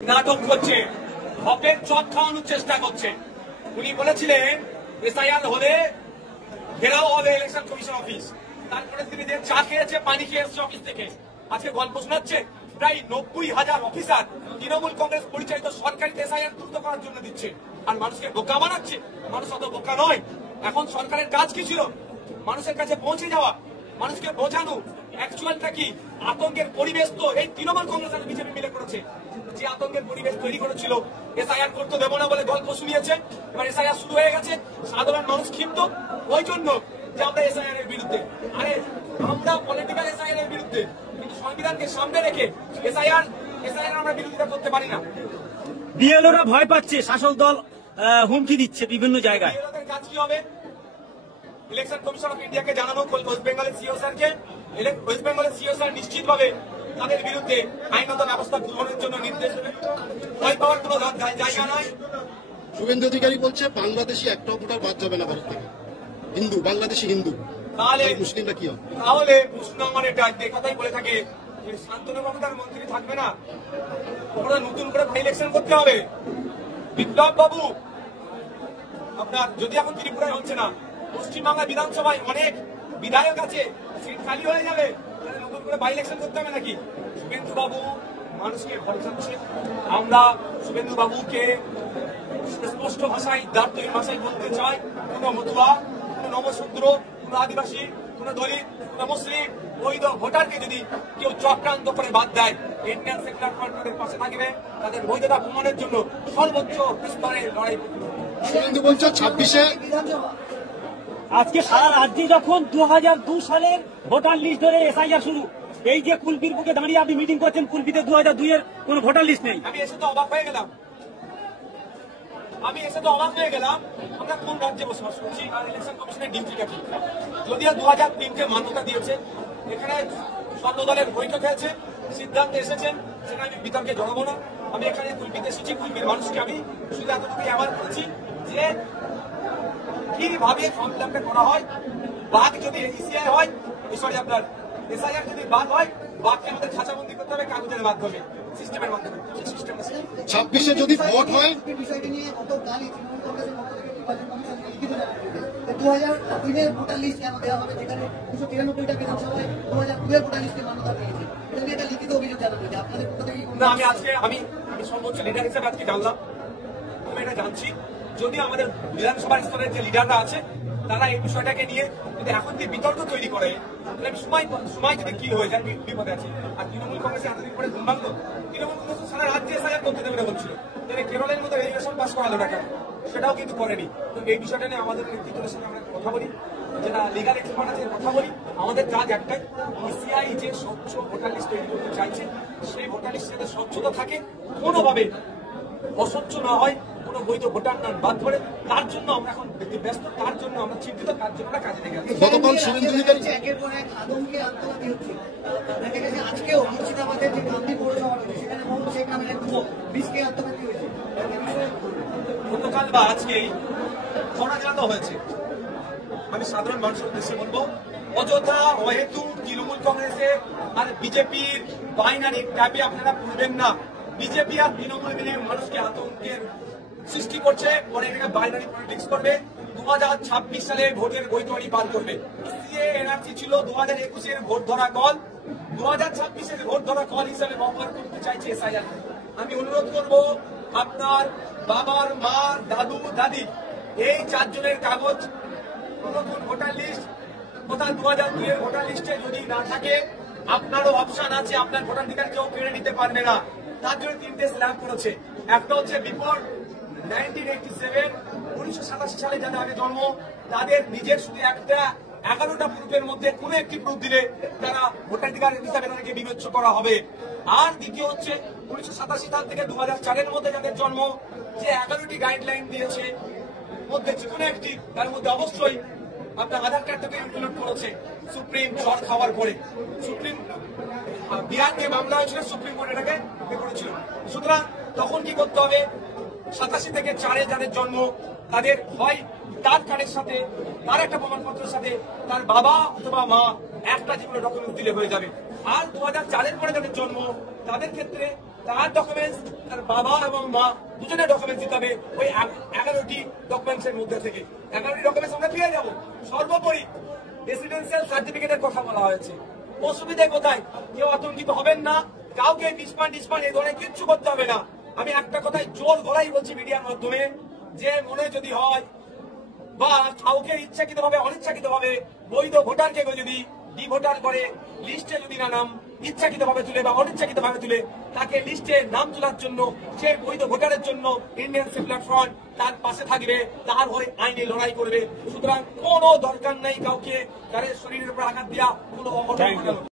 নাটক করছে, হকের চট খাওয়ানোর চেষ্টা করছে। উনি বলেছিলেন এসআইআর হলে ঘেরাও হবে ইলেকশন কমিশন অফিস। তারপরে তিনি যে চা খেয়েছে, পানি খেয়েছে অফিস থেকে, আজকে গল্প শোনাচ্ছে প্রায় 90,000 অফিসার তৃণমূল কংগ্রেস পরিচালিত সরকারি এসআইআর দ্রুত করার জন্য দিচ্ছে, আর মানুষকে বোকা বানাচ্ছে। মানুষ অত বোকা নয়। এখন সরকারের কাজ কি ছিল? মানুষের কাছে পৌঁছে যাওয়া, মানুষকে বোঝানো অ্যাকচুয়ালটা কি। আতঙ্কের পরিবেশ তো এই তৃণমূল কংগ্রেস আর বিজেপি মিলে করেছে। যে আতঙ্কের পরিবেশ তৈরি করেছিল, এসআইআর করতে দেবো না বলে গল্প শুনিয়েছে, এবার এসআইআর শুরু হয়ে গেছে। সাধারণ মানুষ ক্ষিপ্ত ওই জন্য যে আমরা এসআইআর এর বিরুদ্ধে। আরে আমরা পলিটিক্যাল এসআইআর এর বিরুদ্ধে, কিন্তু সংবিধানকে সামনে রেখে এসআইআর আমরা বিরোধিতা করতে পারি না। বিএলওরা ভয় পাচ্ছে, শাসক দল হুমকি দিচ্ছে বিভিন্ন জায়গায়। বিএলওদের কাজ কি হবে? ইলেকশন কমিশন অফ ইন্ডিয়াকে জানানো, ওয়েস্ট বেঙ্গলের সিও স্যারকে। ওয়েস্ট বেঙ্গলের সিও স্যার নিশ্চিতভাবে তাদের বিরুদ্ধে আইনত ব্যবস্থা গ্রহণের জন্য নির্দেশ দেবে। ভয় পাওয়ার কোনো জায়গা নয়। শুভেন্দু অধিকারী বলছে বাংলাদেশি একটাও ভোটার বাদ যাবে না ভারত থেকে, হিন্দু, বাংলাদেশি হিন্দু। তাহলে মুসলিমরা কি হবে? তাহলে প্রশ্ন আমার এটা, কথাই বলে থাকে শান্তনু বাবু তার মন্ত্রী থাকবে না, ওরা নতুন করে ইলেকশন করতে হবে। বিপ্লব বাবু আপনার যদি এখন ত্রিপুরায় হচ্ছে না, পশ্চিমবাংলা বিধানসভায় অনেক বিধায়ক আছে, সিট খালি হয়ে যাবে, নতুন করে বাই ইলেকশন করতে হবে নাকি? শুভেন্দু বাবু মানুষকে ভয় চাচ্ছে। আমরা শুভেন্দু বাবুকে স্পষ্ট ভাষায়, দার্থনিক ভাষায় বলতে চাই, কোন মতুয়া, কোন নবশূদ্র, কোন আদিবাসী, কোন দলিত, কোন মুসলিম বৈধ ভোটারকে যদি কেউ চক্রান্ত করে বাদ দেয়, ইন্ডিয়ান সেকুলার ফ্রন্ট তাদের পাশে থাকবে, তাদের বৈধতা প্রমাণের জন্য সর্বোচ্চ স্তরে লড়াই। শুভেন্দু বলছে 26-এ আজকে সারা রাজ্যে যখন 2002 সালের ভোটার লিস্ট ধরে এসআইআর শুরু, এই যে কুলপির বুকে দাঁড়িয়ে আপনি মিটিং করছেন, কুলপিতে 2002 এর কোন ভোটার লিস্ট নেই। আমি এসে তো অবাক হয়ে গেলাম। আমরা কোন রাজ্যে বসবাস করছি আর ইলেকশন কমিশনের ডিউটিটা কি? যদিও 2003-কে মান্যতা দিয়েছে, এখানে সর্বদলের বৈঠক হয়েছে, সিদ্ধান্ত এসেছেন, সেখানে আমি বিতর্কে জড়াবো না। আমি এখানে কুলপিতে এসেছি, কুলপির মানুষকে আমি শুধু এতটুকু অ্যাওয়ার করেছি যে কিভাবে ফর্ম ফিল আপটা করা হয়। বাদ যদি ইসিআই হয়, সরি আপনার এসআইআর যদি বাদ হয়, বাদকে আমাদের খাঁচাবন্দি করতে হবে কাগজের মাধ্যমে, সিস্টেমের মাধ্যমে। 26-এ যদি ভোট হয়, বিষয়টি নিয়ে গতকালই তৃণমূল কংগ্রেসের পক্ষ থেকে নির্বাচন কমিশনকে লিখিত জানানো হয়েছে। 2003-এর ভোটার লিস্ট কেন দেওয়া হবে, যেখানে 293টা বিধানসভায় 2002-এর ভোটার লিস্টের মান্যতা পেয়েছে। এটা নিয়ে একটা লিখিত অভিযোগ জানানো হয়েছে। আপনাদের পক্ষ থেকে না, আমি সর্বোচ্চ লিডার হিসেবে আজকে জানলাম। আমি এটা জানছি, যদি আমাদের বিধানসভার স্তরের যে লিডাররা আছে তারা এই বিষয়টাকে নিয়ে যদি এখন যে বিতর্ক তৈরি করে, তাহলে আমি সময় যদি কি হয়ে যায়, বিপদে আছে। আর তৃণমূল কংগ্রেসে এতদিন পরে ঘুমভাঙ্গ, তৃণমূল কংগ্রেস সারা রাজ্যে এসআইআর করতে দেবে বলছিল, তাহলে কেরলের মতো রেজুলেশন পাস করালো না কেন? সেটাও কিন্তু করেনি। তো এই বিষয়টা নিয়ে আমাদের নেতৃত্বের সঙ্গে আমরা কথা বলি, যেটা লিগাল এক্সপার্ট আছে কথা বলি। আমাদের কাজ একটাই, ইসিআই যে স্বচ্ছ ভোটার লিস্ট তৈরি করতে চাইছে, সেই ভোটার লিস্টে যাতে স্বচ্ছতা থাকে, কোনোভাবে অস্বচ্ছ না হয়, কোনো বৈধ ভোটার না বাদ পড়ে, তার জন্য আমরা এখন ব্যস্ত, তার জন্য আমরা চিন্তিত, তার জন্য আমরা কাজে লেগে আছি। গতকাল শুভেন্দু অধিকারী একের পর এক আতঙ্কে আত্মঘাতী হচ্ছে। দেখা গেছে আজকেও মুর্শিদাবাদের যে গান্ধী পৌরসভা রয়েছে, সেখানে মোহাম্মদ শেখ নামের এক যুবক 20কে আত্মঘাতী হয়েছে। গতকাল বা আজকেই ঘটনাজাত হয়েছে। আমি সাধারণ মানুষের উদ্দেশ্যে বলবো, অযথা অহেতু তৃণমূল কংগ্রেসের আর বিজেপির বাইনারি ট্যাবে আপনারা পড়বেন না। বিজেপি আর তৃণমূল মিলে মানুষকে আতঙ্কের সৃষ্টি করছে, পরে এটাকে বাইনারি পলিটিক্স করবে। 2026 সালে ভোটের বৈতরণী পার করবে। সিএ এনআরসি ছিল 2021-এর ভোট ধরা কল, 2026-এর ভোট ধরা কল হিসাবে ব্যবহার করতে চাইছে এসআইআর। আমি অনুরোধ করব, আপনার বাবার মা, দাদু, দাদি, এই 4 জনের কাগজ নতুন ভোটার লিস্ট কোথাও 2002-এর ভোটার লিস্টে যদি না থাকে, আপনারও অপশন আছে, আপনার ভোটাধিকার কেউ কেড়ে নিতে পারবে না। তার জন্য 3টে স্ল্যাব করেছে। একটা হচ্ছে বিফোর 1987, 1987 সালে যাদের আগে জন্ম, তাদের নিজের শুধু একটা 11টা প্রুফের মধ্যে কোনো একটি প্রুফ দিলে তারা ভোটাধিকার হিসাবে তাদেরকে বিবেচ্য করা হবে। আর দ্বিতীয় হচ্ছে 1987 সাল থেকে 2004-এর মধ্যে যাদের জন্ম, যে 11টি গাইডলাইন দিয়েছে মধ্যে যে কোনো একটি, তার মধ্যে অবশ্যই আপনার আধার কার্ডটাকে ইনক্লুড করেছে। সুপ্রিম চড় খাওয়ার পরে সুপ্রিম বিহারকে মামলা হয়েছিল, সুপ্রিম কোর্ট এটাকে করেছিল। সুতরাং তখন কি করতে হবে, 87 থেকে 4-এ যাদের জন্ম, তাদের হয় তার কার্ডের সাথে, তার একটা প্রমাণপত্রের সাথে তার বাবা অথবা মা একটা যেগুলো ডকুমেন্ট দিলে হয়ে যাবে। আর 2004-এর পরে যাদের জন্ম, তাদের ক্ষেত্রে তার ডকুমেন্টস, তার বাবা এবং মা দুজনের ডকুমেন্টস দিতে হবে ওই 11টি ডকুমেন্টস এর মধ্যে থেকে। 11টি ডকুমেন্টস আমরা পেয়ে যাবো। সর্বোপরি রেসিডেন্সিয়াল সার্টিফিকেটের কথা বলা হয়েছে। অসুবিধা কোথায়? কেউ আতঙ্কিত হবেন না, কাউকে ডিসপান এই ধরনের কিচ্ছু করতে হবে না। আমি একটা কথাই জোর গলায় বলছি মিডিয়ার মাধ্যমে, যে মনে যদি হয় বা কাউকে ইচ্ছাকৃত ভাবে অনিচ্ছাকৃত ভাবে বৈধ ভোটারকে যদি ডিভোটার করে লিস্টে যদি না নাম ইচ্ছাকৃত ভাবে তুলে বা অনিচ্ছাকৃত ভাবে তুলে তাকে লিস্টে নাম তোলার জন্য, সেই বৈধ ভোটারের জন্য ইন্ডিয়ান সেকুলার ফ্রন্ট তার পাশে থাকবে, তার হয়ে আইনে লড়াই করবে। সুতরাং কোনো দরকার নেই কাউকে তাদের শরীরের উপর আঘাত দেওয়া, কোনো অঘটন ঘটানো।